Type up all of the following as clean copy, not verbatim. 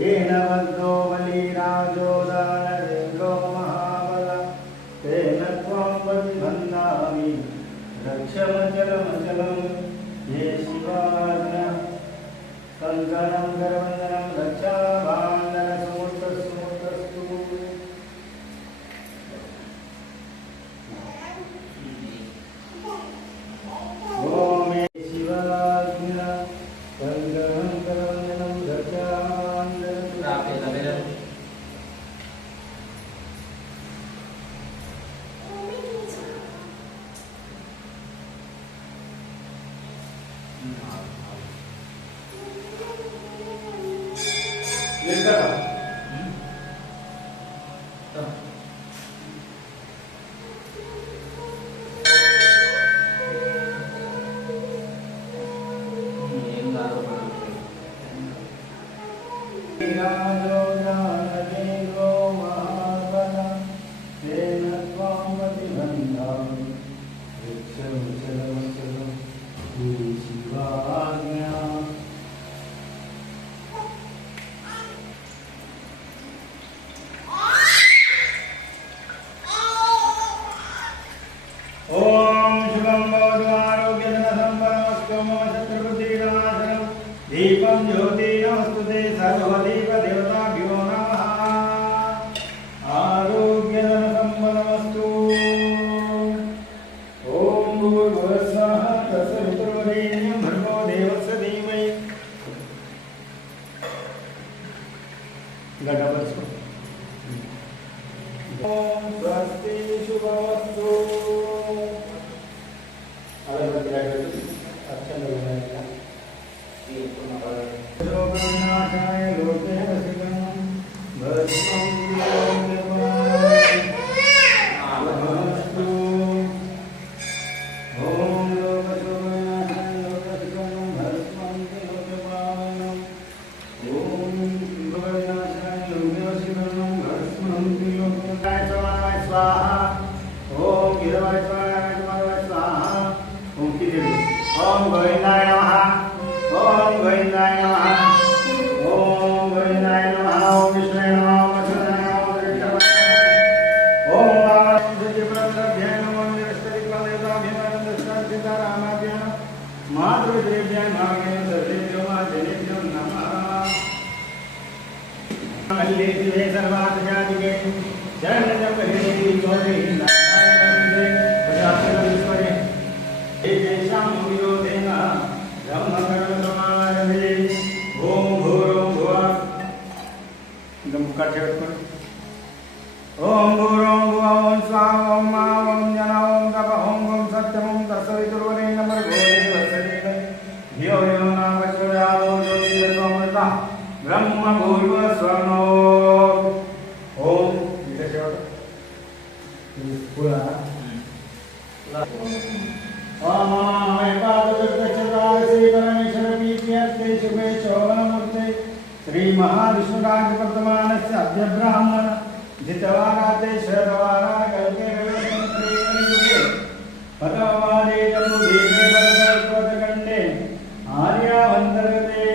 येन बद्धो बलिराजो दानवेन्द्रो महाबल तेन त्वां प्रतिबन्धामि रक्षमचलमचलं ये शिवाज्ञा कङ्कणं करवन्दनं रक्षाभाण्डनसमुद्रस्तु ॐ ये शिवाज्ञा कङ्कणं करवन्दनं रक्षाभाण्डनसमुद्रस्तु दीपं ज्योति नमस्तुते सर्वदीप देवताभ्यो नमः आरोग्यधनसम्पन्नमस्तु ॐ भूर्भुवस्सुवः तत्सवितुर्वरेण्यं भर्गो देवस्य धीमहि घटवस्तु ॐ स्वस्ति शुभमस्तु लोकनाशाय लोके वसितं भस्मं लोकपालस्तु ॐ लोकशोभनाशाय लोकवसितं भस्मं लोकपालनं ॐ लोकनाशाय लोके वसितं भस्मं लोकपालनाय स्वाहा ॐ गिरवाय स्वाहा ॐ किदेवी ॐ गोविन्दाय नमः ओम गोविंदाय नमः ओम गोविंदाय नमः ओम विष्णुवे नमः ओम वसुदेवाय नमः ओम ऋषभाय ओम वामदेवाय नमः ओम निरस्तरिक्वादेवताभ्यो नमः सीतारामाभ्यो मातृदेव्याय नमः सर्वेभ्यो मातृभ्यो नमः कल्लेतिवे सर्वार्थजातिके शरणं करेति गौरी नारायणे प्रजापतिस्वरे एतेषां विरोधेन ब्रह्मकर्मसमारभे ओम भूरो भुवः एकदम कठोर ओम भूरो भुवः ओम स्वाहा ओम मा ओम जना ओम तप ओम सत्यम ओम तत्सवितुर्वरेण्यं भर्गो देवस्य धीमहि धियो यो न प्रचोदयात् ओम ज्योतिरसोमृता ब्रह्म भूर्भुवस्सुवः ओम पूरा ओम श्री महाविष्णुराज वर्तमानस्य अद्य ब्राह्मण जितवाराते शरदवारा कल्के रविवासरे पदवारे जम्बुदीपे वरदस्वतकण्डे आर्यावन्तर्गते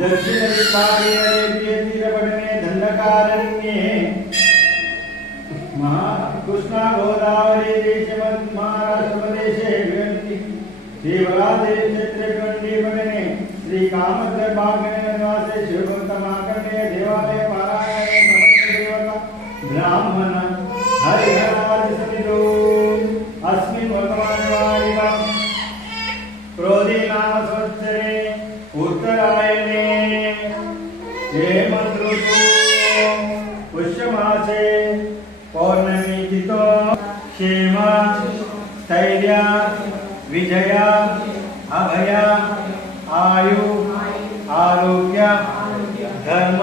दक्षिणदिक्पाले तीरपटने दण्डकारण्ये कृष्णा गोदावरी देशमत् महाराष्ट्रप्रदेशे विहरति देवरादेवी क्षेत्रे कण्डीपटने श्री कामद्रबागणे निवासे शिवभक्तमाकर्ण्य देवालय पारायणे समस्तदेवता ब्राह्मण हरिहरादि समितो अस्मिन् वर्तमानवारिकां क्रोधी नाम संवत्सरे उत्तरायणे हेमन्त ऋतु पुष्यमासे पौर्णमी तिथौ क्षेम स्थैर्य विजय अभय आयु आरोग्य धर्म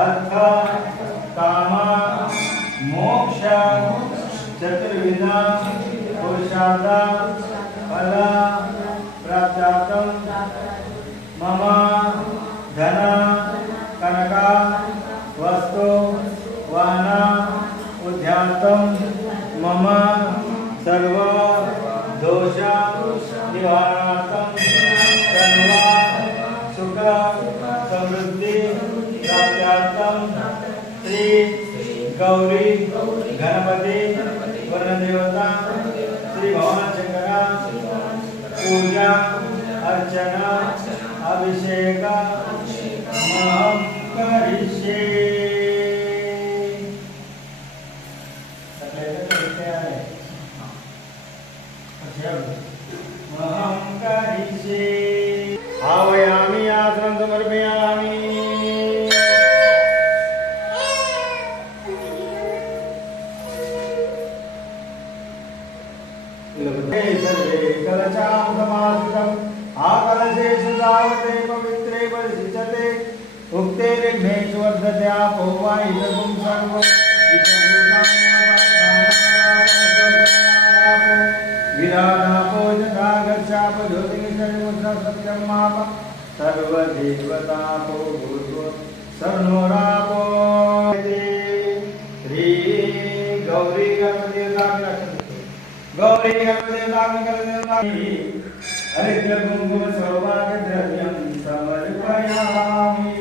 अर्थ काम मोक्ष चतुर्विध पुरुषार्थ फल प्राप्तार्थं मम धन कनक वस्तु वाहन उद्यार्थं मम सर्व दोष निवारणार्थं सर्व सुख समृद्धि श्री गौरी गणपति वरदेवता श्री भगवान शंकरा पूजा अर्चना अभिषेक महं करिष्ये। महं करिष्ये। आवायामि आसनं समर्पयामि। कलशां समासितम् आकलशे सुधावते पवित्रे परिशिष्यते उक्ते विघ्नेषु वर्धते आपो वा इदं सर्वं विराडापो जगागर्षापो ज्योतिषमुद्रा सत्यं माप सर्वदेवतापो भूर्भुव सर्वोरापो। श्री गौरी गणपति गौरी गणपति हरिद्र कुंकुम सौभाग्य द्रव्यं समर्पयामि।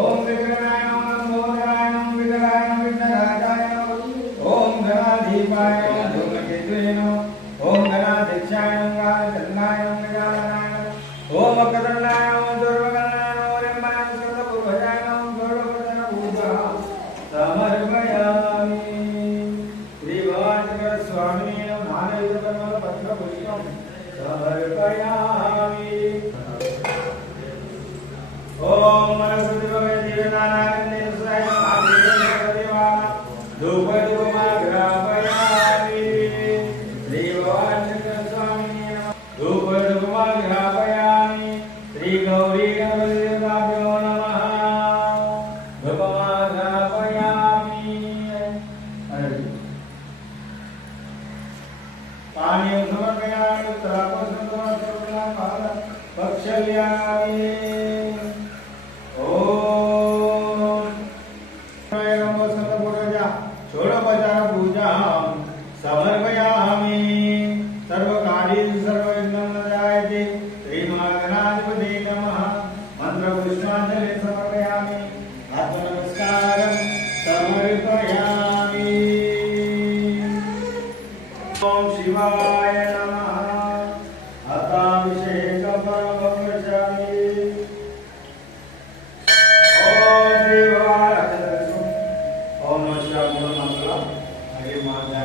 ओम विघ्नाय नमः मोदकाय नमः विघ्नाय नमः विघ्नराजाय नमः ओम गणाधिपाय नमः धूमकेतुये नमः ओम गणाध्यक्षाय नमः गणनाय नमः गजाननाय नमः ओम अकदण्डाय नमः दुर्गणाय नमः रेम्बाय नमः सर्वपूर्वजाय नमः गौरवर्धन पूजा समर्पयामि। श्री भगवान शंकर स्वामी समर्पयामि। ओम मनसुदेवाय जीवनानंदे सुराय महादेवाय धूपधूपमाग्रापयामि। श्री भगवान शंकर स्वामी नमः धूपधूपमाग्रापयामि। श्री गौरी गणपतिभ्यो नमः धूपमाग्रापयामि। पानीयं समर्पयामि। पक्षल्यामि। ओम नमो सर्वपूजा षोडशोपचार पूजां समर्पयामि। सर्वकार्येषु सर्वविघ्नं न जायते। श्रीमहागणाधिपतये नमः। मन्त्रपुष्पाञ्जलिं समर्पयामि। आत्मनमस्कारं समर्पयामि। ओम शिवाय नमः। अताभिषेक परमपक्षामि। ओम श्री भगवान ओम नमः शिवाय मंगला हरे माता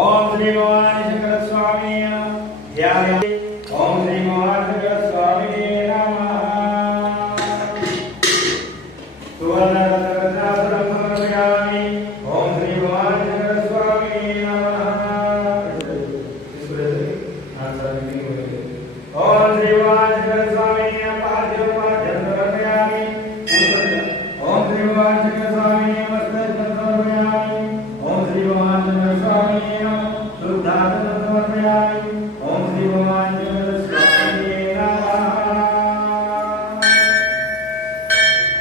ओम श्री भगवान शंकर स्वामी ध्यान। ओम श्री भगवान शंकर स्वामी नमः। सुवर्ण रत्नरत्नासुरं समर्पयामि। ओम श्री भगवान शंकर स्वामी नमः। ओम श्री भगवान शंकर स्वामी पाद्य समर्पयामि। ओम श्री भगवान शंकर स्वामी मस्तकं समर्पयामि। ओम श्री भगवान शंकर स्वामी शुद्धासनं समर्पयामि। ओम श्री भगवान शंकर स्वामी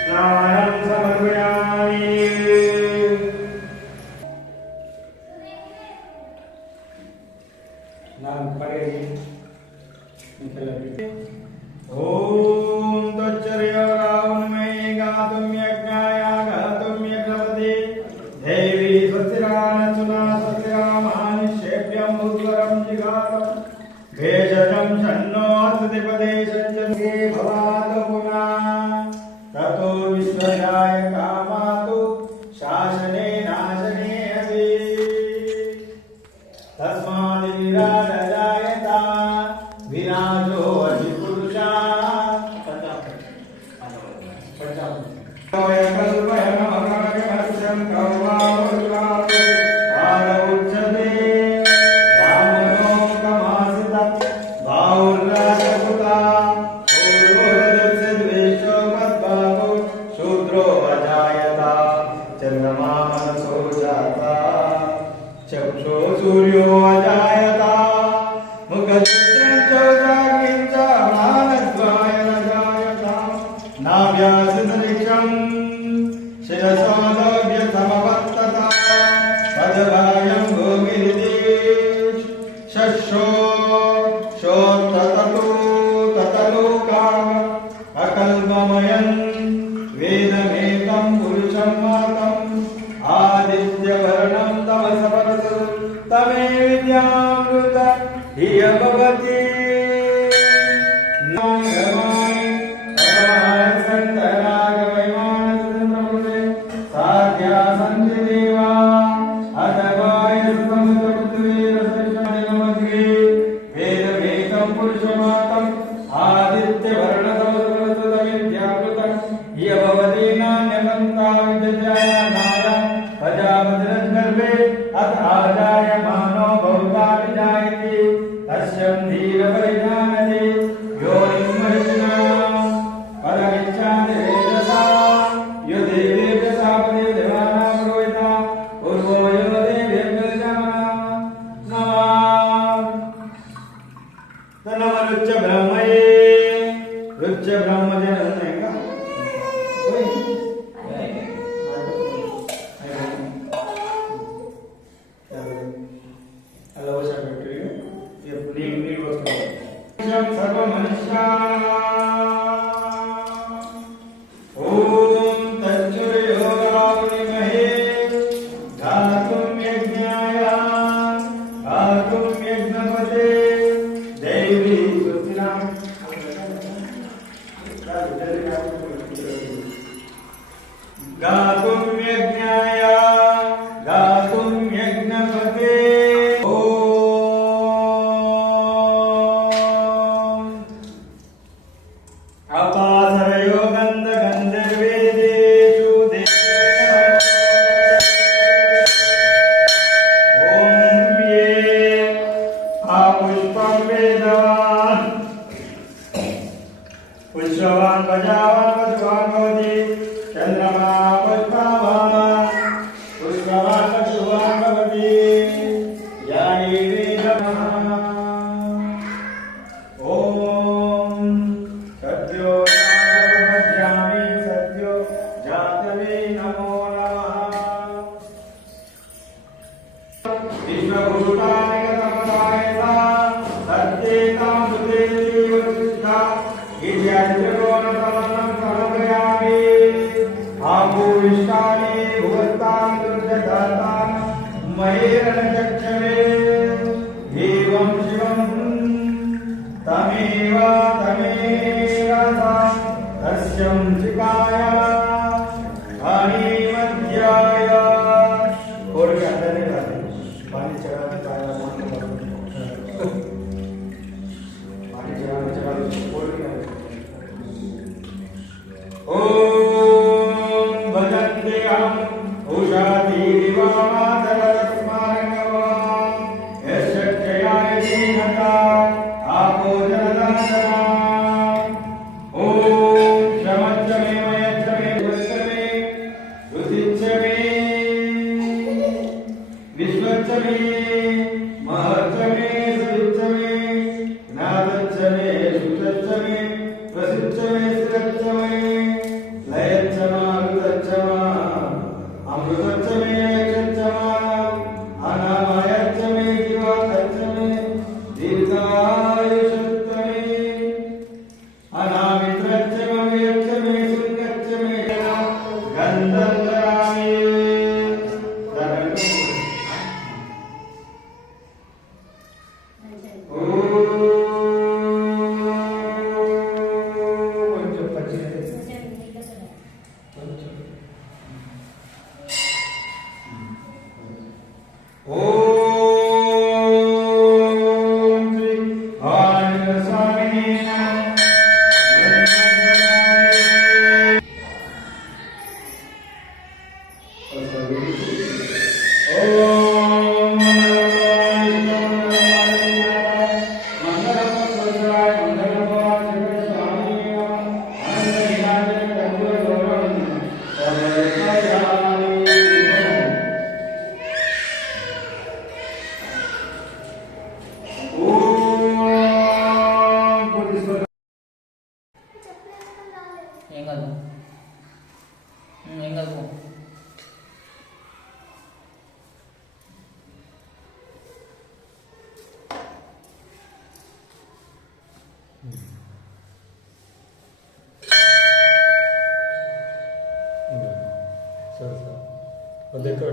स्नानं समर्पयामि। नाम पढ़ेंगे। ओम तच्चर्यरावणमये गातुं यज्ञाय गातुं यज्ञपते देवी स्वस्तिरानचुना स्वस्तिरामानिष्येभ्यं उद्वरं जिगातम् भेषजं षण्णो अस्तिपदे षण्जन्ये भवातु पुनः ततो विश्वजाय कामातु शासने नाशने अपि तस्माद्विराजजायता विनाशो अधिपुरुषा। चंद्रमा मनसो जाता चक्षो सूर्यो अजायता मुखचित्रं च जाग्निं च मानद्वाय न जायता नाभ्यासदृक्षं शिरसोऽलभ्यतमवर्तता पदभायं भूमिरिति शशो शोत्तततो ततलोकाम अकल्प तमे विद्यामृत धिय भवति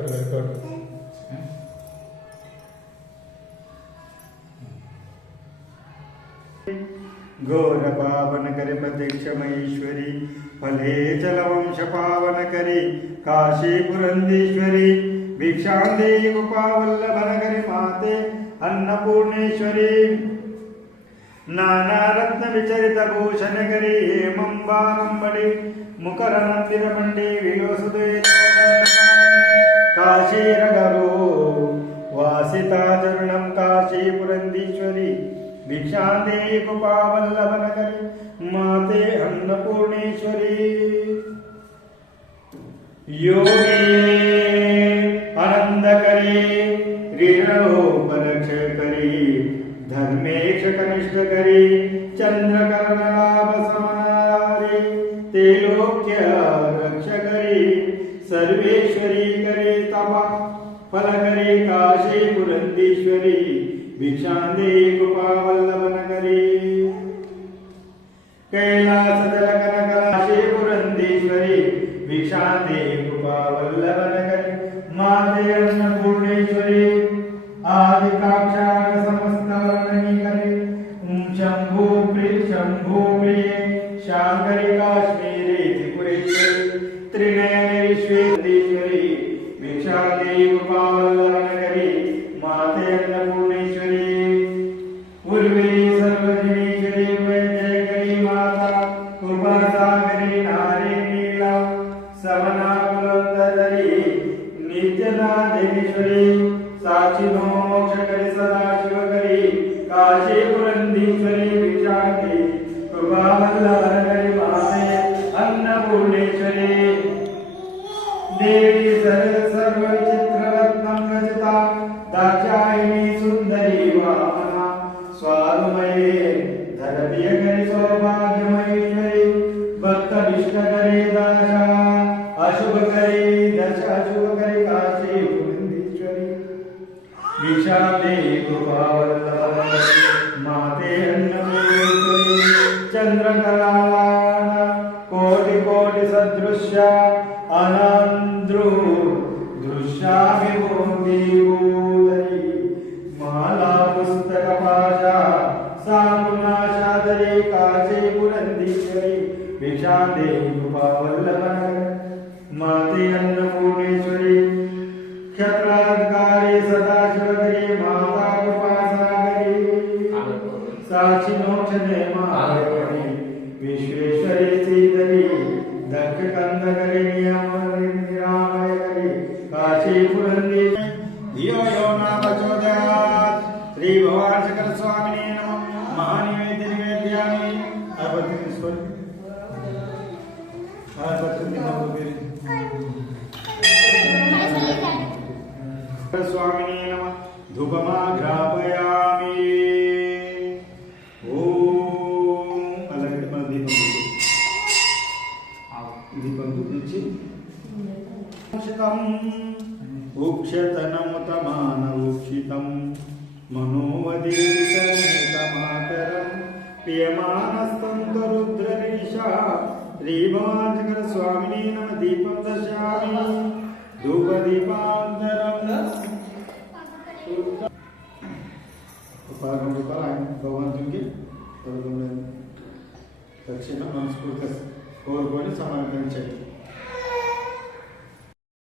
Record. घोर पावन करे प्रत्यक्ष महेश्वरी फले जलवंश पावन करे काशी पुरंदेश्वरी भिक्षांदे गोपावल्लभन करे माते अन्नपूर्णेश्वरी नाना रत्न विचरित भूषण करी हेमंबारंबड़ी मुकर मंदिर मंडे विलोसुदे काशी रगरो वासिता चरणम काशी पुरंदीश्वरी भिक्षांदे गोपावल्लभन करी माते अन्नपूर्णेश्वरी योगी आनंद करी ऋणोपरक्ष करी धर्मेश कनिष्ठ करी चंद्रकर्ण लाभ समनारी तेलोक्य रक्ष करी सर्वेश्वरी करे तपा फल करे काशी पुरंदीश्वरी भिक्षांदे गोपावल्लभन करी कैलास जलकन काशी पुरंदीश्वरी भिक्षांदे गोपावल्लभन करी माते अन्नपूर्णेश्वरी आदि काक्षाण समस्त वर्णनी करे शंभु प्रिय शांकरी काश्मीरी त्रिपुरेश्वरी त्रिनयनी विश्वेश्वरी भिक्षांदे गोपावल्लभन करी माते अन्नपूर्णेश्वरी उर्वी सर्वजनीश्वरी वैद्यकरी माता कृपासागरी नारी नीला समना पुरंदरी नित्यनादेश्वरी साची मोक्ष करी सदाशिव करी काशी पुरंदीश्वरी भिक्षांदे गोपावल्लभन करी माते अन्नपूर्णेश्वरी देवी सर्व चित्ररत्नं रचिता दाक्षायिणी सुंदरी वामना स्वारुमये धरतीय करी सौभाग्यमयेश्वरी भक्तभिष्ट करी दशा अशुभ करी दश अशुभ करी काशी पुरंदीश्वरी भिक्षांदे गोपावल्लभन माते अन्नपूर्णेश्वरी चंद्रकलालान कोटि कोटि सदृश्य अनंद्रु दृश्याभिभूति भूतरी माला पुस्तक पाशा सामुनाशादरी काशी पुरंदीश्वरी भिक्षांदे गोपावल्लभन माते अन्नपूर्णेश्वरी क्षत्राधिकारी सदाशिवकरी माता कृपासागरी साक्षी मोक्ष नेमाकरी विश्वेश्वरी श्रीधरी दक्ष कंदकरी निरामय करी काशी पुरंदीश्वरी धियो यो न प्रचोदयात् श्री भगवान शंकर स्वामिने नमः महानिवेद्य निवेद्यामि स्वामिने नमः धूपमाघ्रापयामि ओम अलगट मन दीपं दुःखिंచి उक्षतनमुतमान उक्षितं मनोवदीतमेतमातरं प्रियमानस्तन्तरुद्ररीशा श्रीभवानशंकर स्वामिने नमः दीपं दर्शयामि धूपदीपान्तरं భగవంతునికి దక్షిణ మనస్ఫూర్తిగా కోరుకొని సమర్పించండి.